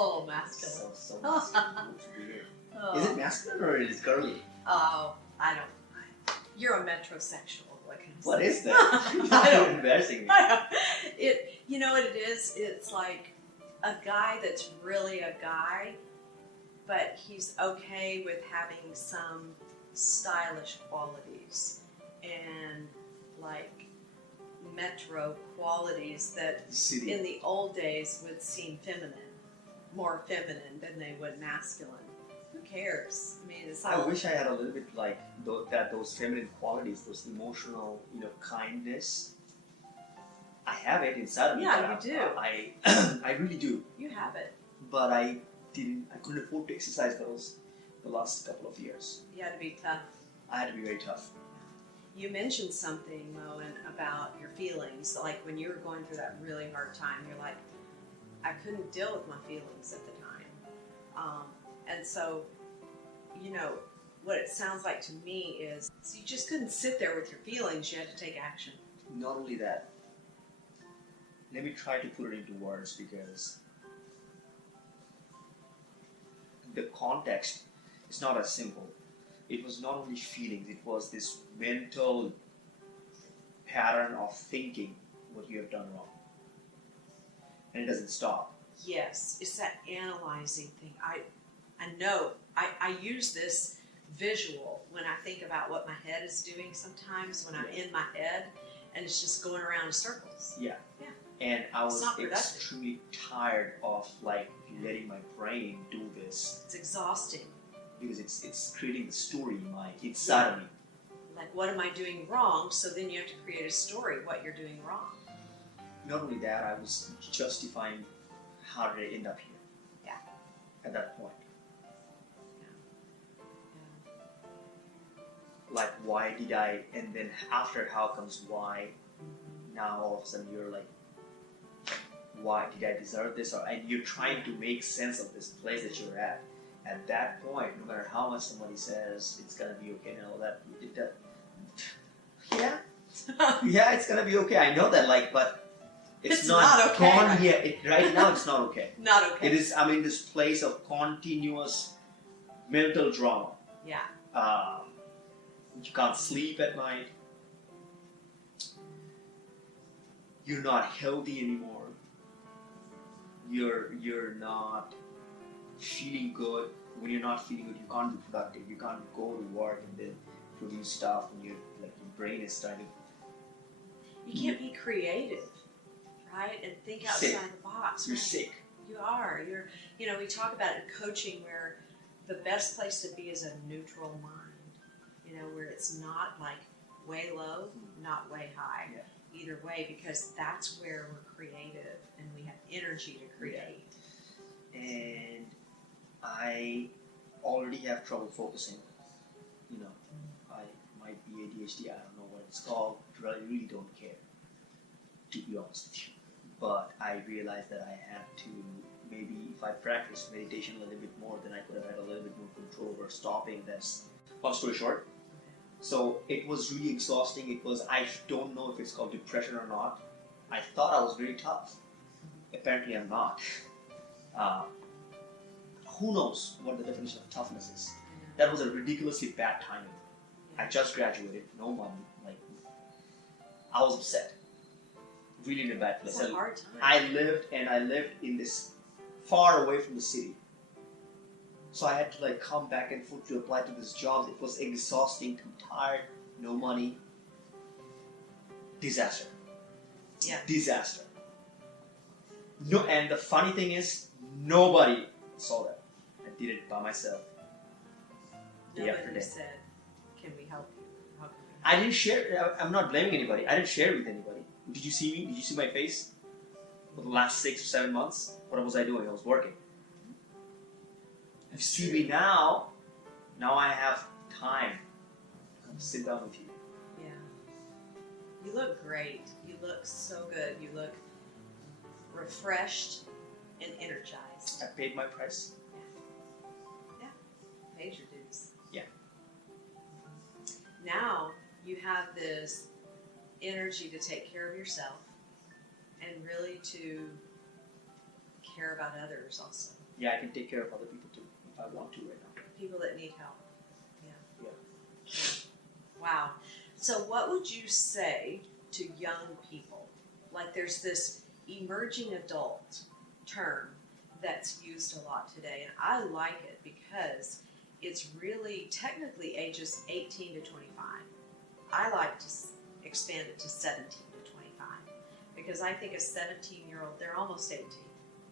little masculine. So masculine. It's weird. Oh. Is it masculine or is it girly? Oh, I don't. You're a metrosexual. What is that? You're embarrassing me. You know what it is? It's like a guy that's really a guy, but he's okay with having some stylish qualities and like metro qualities that in the old days would seem feminine, more feminine than they would masculine. Who cares? I mean, it's I wish I had a little bit like those feminine qualities, those emotional, kindness. I have it inside of me. Yeah, you do. I really do. You have it. But I couldn't afford to exercise those the last couple of years. You had to be tough. I had to be very tough. You mentioned something, Moen, about your feelings. Like when you were going through that really hard time, you're like, I couldn't deal with my feelings at the time. And so, what it sounds like to me is you just couldn't sit there with your feelings. You had to take action. Not only that, let me try to put it into words because the context is not as simple. It was not only feelings, it was this mental pattern of thinking what you have done wrong. And it doesn't stop. Yes, it's that analyzing thing. I know. I use this visual when I think about what my head is doing sometimes when I'm in my head and it's just going around in circles. Yeah. Yeah. And I was extremely tired of letting my brain do this. It's exhausting. Because it's creating the story inside of me. Like, what am I doing wrong? So then you have to create a story what you're doing wrong. Not only that, I was justifying how did I end up here. Yeah. At that point. Yeah. Like, why did I, and then after how comes why, now all of a sudden you're like, why did I deserve this? And you're trying to make sense of this place that you're at. At that point, no matter how much somebody says it's gonna be okay and all that, yeah, it's gonna be okay. I know that, but it's not okay. Right now, it's not okay. Not okay. It is. I'm in this place of continuous mental drama. Yeah. You can't sleep at night. You're not healthy anymore. You're not feeling good. When you're not feeling good, you can't be productive. You can't go to work and then produce stuff, and your brain is starting. You can't be creative, right? And think outside the box. You're right? sick. You are. We talk about it in coaching where the best place to be is a neutral mind. Where it's not like way low, not way high. Yeah. Either way, because that's where we're creative and we have energy to create. Yeah. And I already have trouble focusing. I might be ADHD. I don't know what it's called. I really don't care, to be honest with you. But I realized that I had to, maybe if I practice meditation a little bit more, then I could have had a little bit more control over stopping this. Long story short, so it was really exhausting. I don't know if it's called depression or not. I thought I was very tough. Apparently I'm not. Who knows what the definition of toughness is? That was a ridiculously bad timing. I just graduated, no money. I was upset. Really in a bad place. It's a hard time. I lived in this far away from the city. So I had to come back and forth to apply to this job. It was exhausting, I'm tired, no money. Disaster. Yeah. Disaster. No, and the funny thing is, nobody saw that. I did it by myself. Nobody said, "Can we help you?" How can we help I didn't share. I'm not blaming anybody. I didn't share it with anybody. Did you see me? Did you see my face? For the last 6 or 7 months, what was I doing? I was working. If you see me now I have time to come sit down with you. Yeah. You look great. You look so good. You look refreshed and energized. I paid my price. Yeah. Paid your dues. Yeah. Now you have this energy to take care of yourself and really to care about others also. Yeah, I can take care of other people too if I want to right now. People that need help. Yeah. Wow. So what would you say to young people? Like there's this emerging adult term that's used a lot today, and I like it because it's really technically ages 18 to 25. I like to expand it to 17 to 25 because I think a 17-year-old, they're almost 18.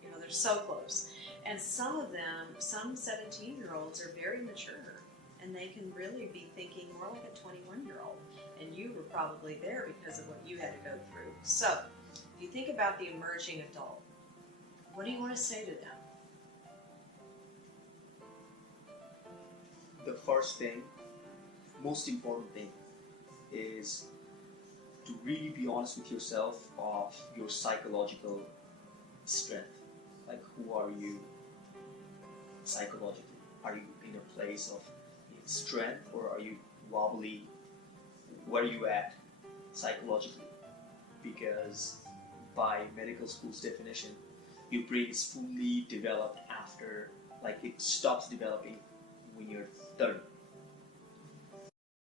You know, they're so close. And some of them, some 17-year-olds are very mature, and they can really be thinking more like a 21-year-old. And you were probably there because of what you had to go through. So, if you think about the emerging adult, what do you want to say to them? The first thing, most important thing, is to really be honest with yourself of your psychological strength. Like, who are you psychologically? Are you in a place of strength, or are you wobbly? Where are you at psychologically? Because by medical school's definition, your brain is fully developed after, like, it stops developing when you're 30.